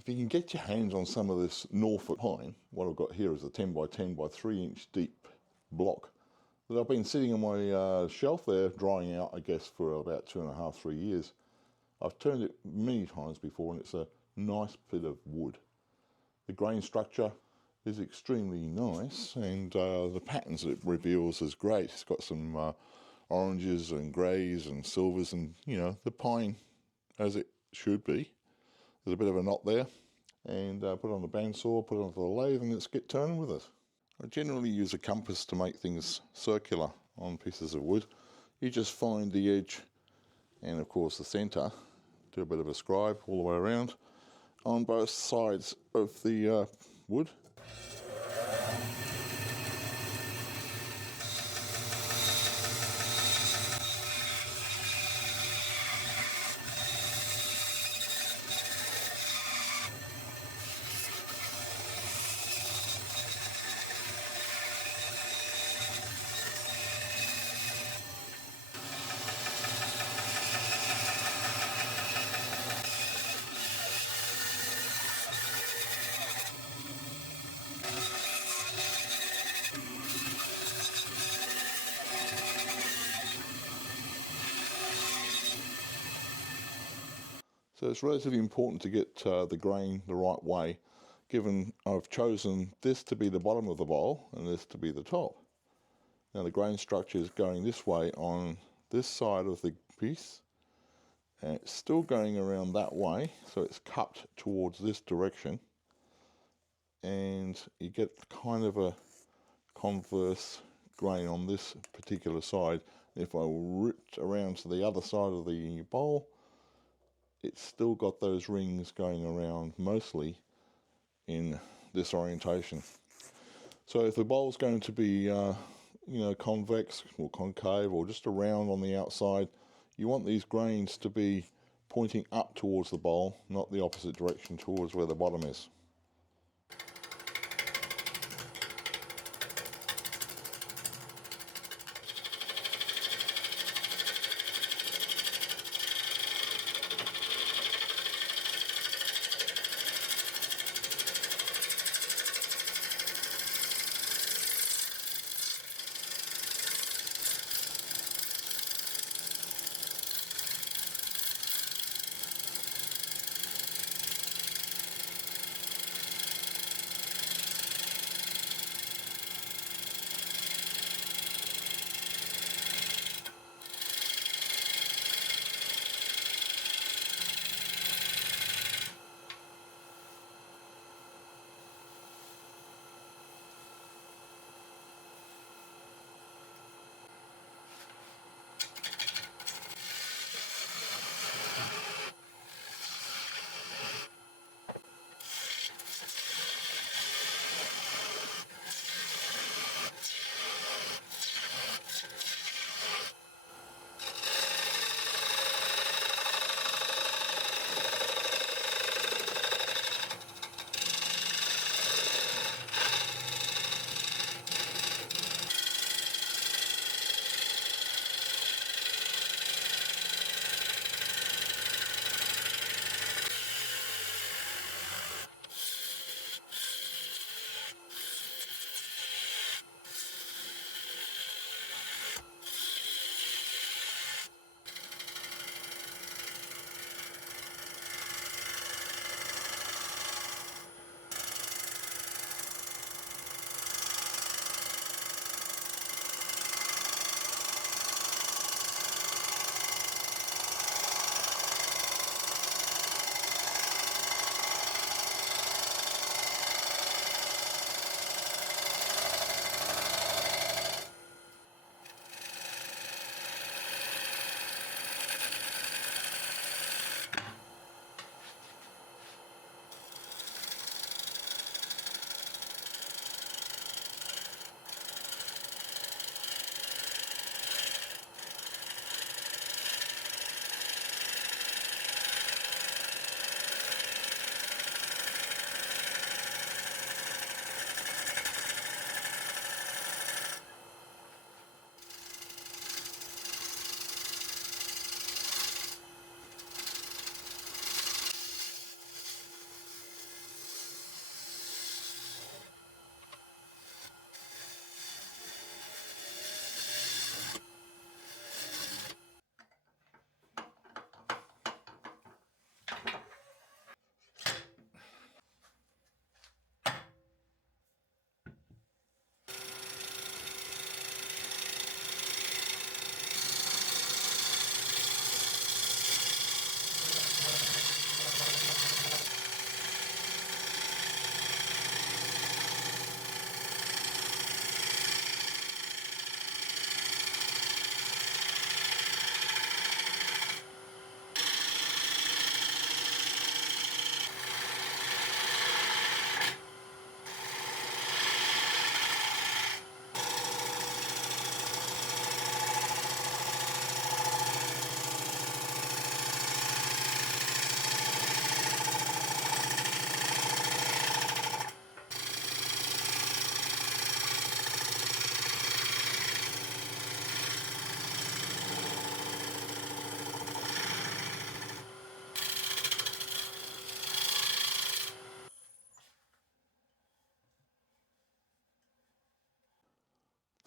If you can get your hands on some of this Norfolk Pine, what I've got here is a 10 by 10 by 3 inch deep block that I've been sitting on my shelf there drying out, I guess, for about 2.5, 3 years. I've turned it many times before and it's a nice bit of wood. The grain structure is extremely nice, and the patterns that it reveals is great. It's got some oranges and greys and silvers, and you know, the pine as it should be. There's a bit of a knot there, and put it on the bandsaw, put it onto the lathe, and let's get turning with it. I generally use a compass to make things circular on pieces of wood. You just find the edge and of course the centre, do a bit of a scribe all the way around on both sides of the wood. So it's relatively important to get the grain the right way, given I've chosen this to be the bottom of the bowl and this to be the top. Now the grain structure is going this way on this side of the piece, and it's still going around that way, so it's cupped towards this direction, and you get kind of a converse grain on this particular side. If I ripped around to the other side of the bowl, it's still got those rings going around mostly in this orientation. So if the bowl's going to be convex or concave or just a round on the outside, you want these grains to be pointing up towards the bowl, not the opposite direction towards where the bottom is.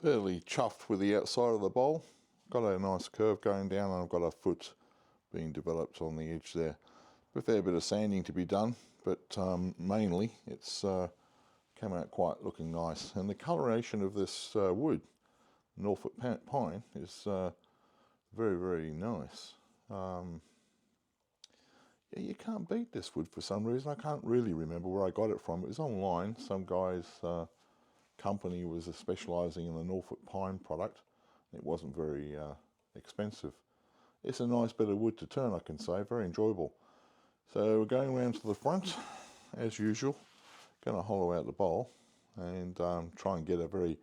Fairly chuffed with the outside of the bowl. Got a nice curve going down, and I've got a foot being developed on the edge there. A fair bit of sanding to be done, but mainly it's come out quite looking nice. And the coloration of this wood, Norfolk Pine, is very, very nice. Yeah, you can't beat this wood for some reason. I can't really remember where I got it from. It was online. Some guy's company was specialising in the Norfolk Pine product. It wasn't very expensive. It's a nice bit of wood to turn, I can say. Very enjoyable. So we're going around to the front, as usual. Going to hollow out the bowl and try and get a very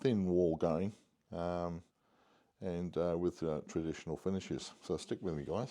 thin wall going, and with traditional finishes. So stick with me, guys.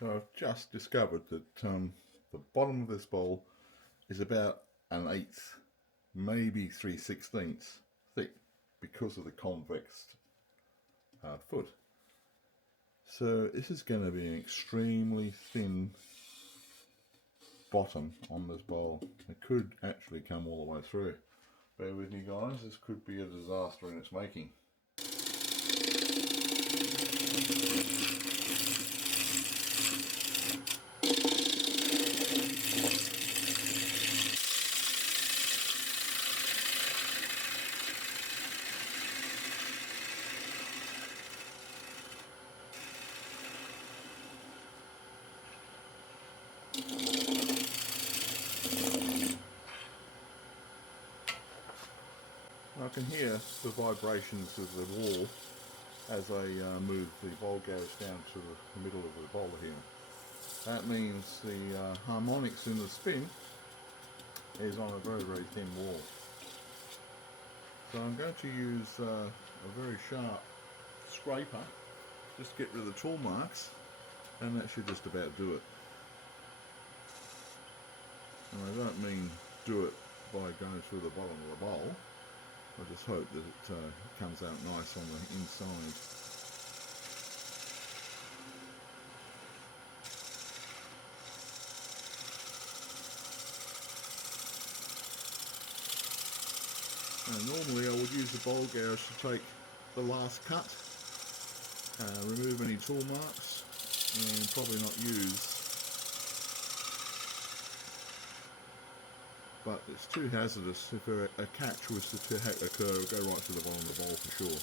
So I've just discovered that the bottom of this bowl is about 1/8, maybe 3/16 thick because of the convex foot. So this is going to be an extremely thin bottom on this bowl. It could actually come all the way through. Bear with me, guys, this could be a disaster in its making. can hear the vibrations of the wall as I move the bowl gouge down to the middle of the bowl here. That means the harmonics in the spin is on a very, very thin wall. So I'm going to use a very sharp scraper, just get rid of the tool marks, and that should just about do it. And I don't mean do it by going through the bottom of the bowl. I just hope that it comes out nice on the inside. Normally I would use the bowl gouge to take the last cut, remove any tool marks, and probably not use, but it's too hazardous. If a catch was to occur, it would go right to the bottom of the bowl for sure.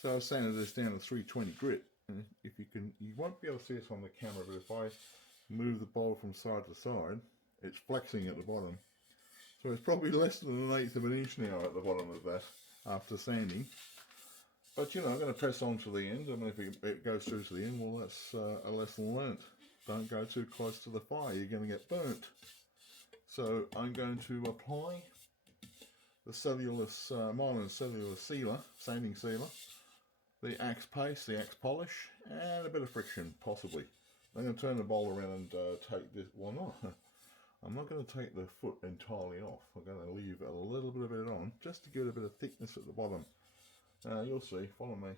So I was sanded this down to 320 grit, and if you won't be able to see this on the camera, but if I move the bowl from side to side, it's flexing at the bottom. So it's probably less than 1/8 of an inch now at the bottom of that after sanding. But you know, I'm going to press on to the end. I mean, if it goes through to the end, well, that's a lesson learnt. Don't go too close to the fire, you're going to get burnt. So I'm going to apply the cellulose, myelin cellulose sealer, sanding sealer, the Acks paste, the Acks polish, and a bit of friction, possibly. I'm going to turn the bowl around and take this, well not, I'm not going to take the foot entirely off. I'm going to leave a little bit of it on, just to give it a bit of thickness at the bottom. You'll see, follow me.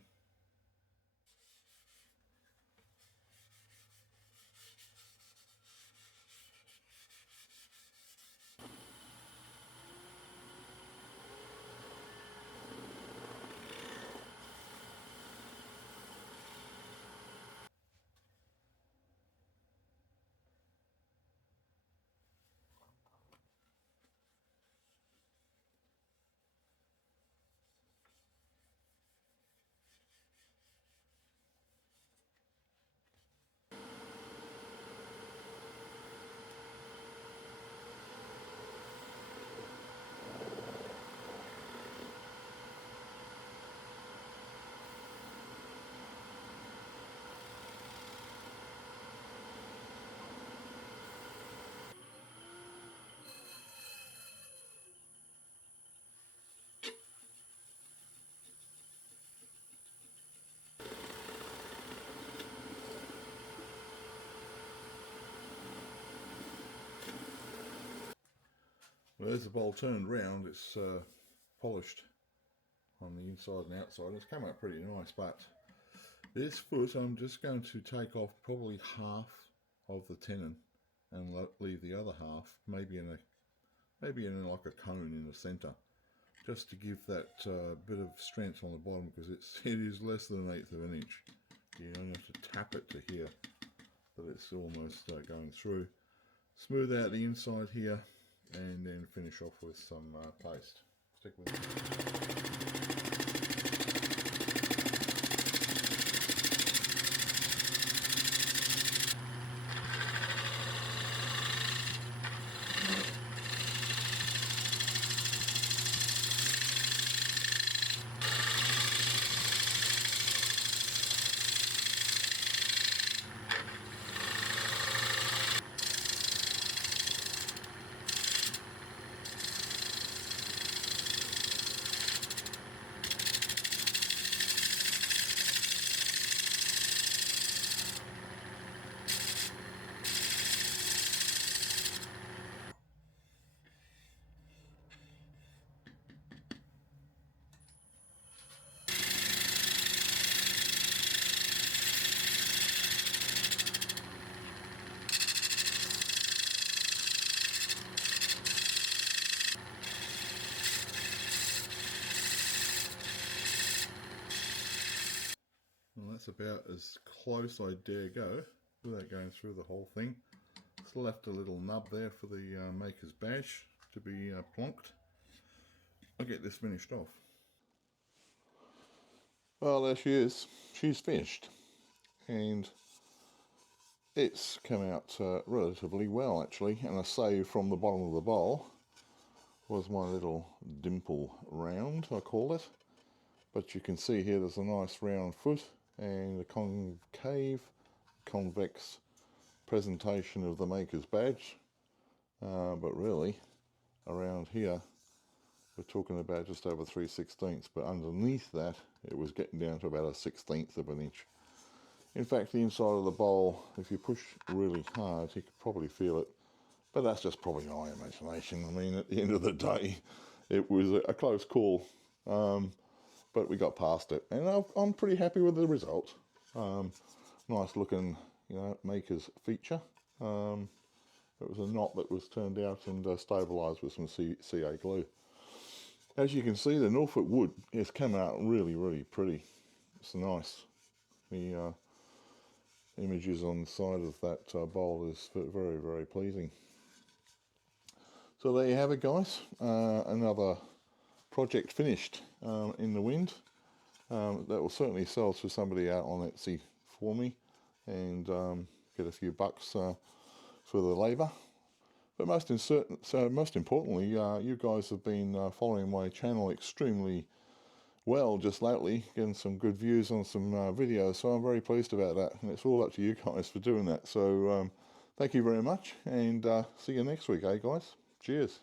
Well, as the bowl turned round, it's polished on the inside and outside. It's come out pretty nice, but this foot I'm just going to take off probably half of the tenon and leave the other half, maybe in like a cone in the centre, just to give that bit of strength on the bottom, because it is less than 1/8 of an inch. You only have to tap it to hear that it's almost going through. Smooth out the inside here, and then finish off with some paste. Stick with it. that's about as close I dare go without going through the whole thing. Still left a little nub there for the maker's badge to be plonked. I'll get this finished off. Well, there she is. She's finished, and it's come out relatively well actually, and I say from the bottom of the bowl was my little dimple round, I call it. But you can see here there's a nice round foot and a concave, convex presentation of the maker's badge. But really, around here, we're talking about just over 3/16, but underneath that, it was getting down to about a 1/16 of an inch. In fact, the inside of the bowl, if you push really hard, you could probably feel it. But that's just probably my imagination. I mean, at the end of the day, it was a close call. But we got past it, and I'm pretty happy with the result. Nice looking, maker's feature. It was a knot that was turned out and stabilised with some CA glue. As you can see, the Norfolk wood has come out really, really pretty. It's nice. The images on the side of that bowl is very, very pleasing. So there you have it, guys. Another project finished in the wind. That will certainly sell to somebody out on Etsy for me, and get a few bucks for the labour. But most importantly, you guys have been following my channel extremely well just lately, getting some good views on some videos, so I'm very pleased about that, and it's all up to you guys for doing that. So thank you very much, and see you next week, guys. Cheers.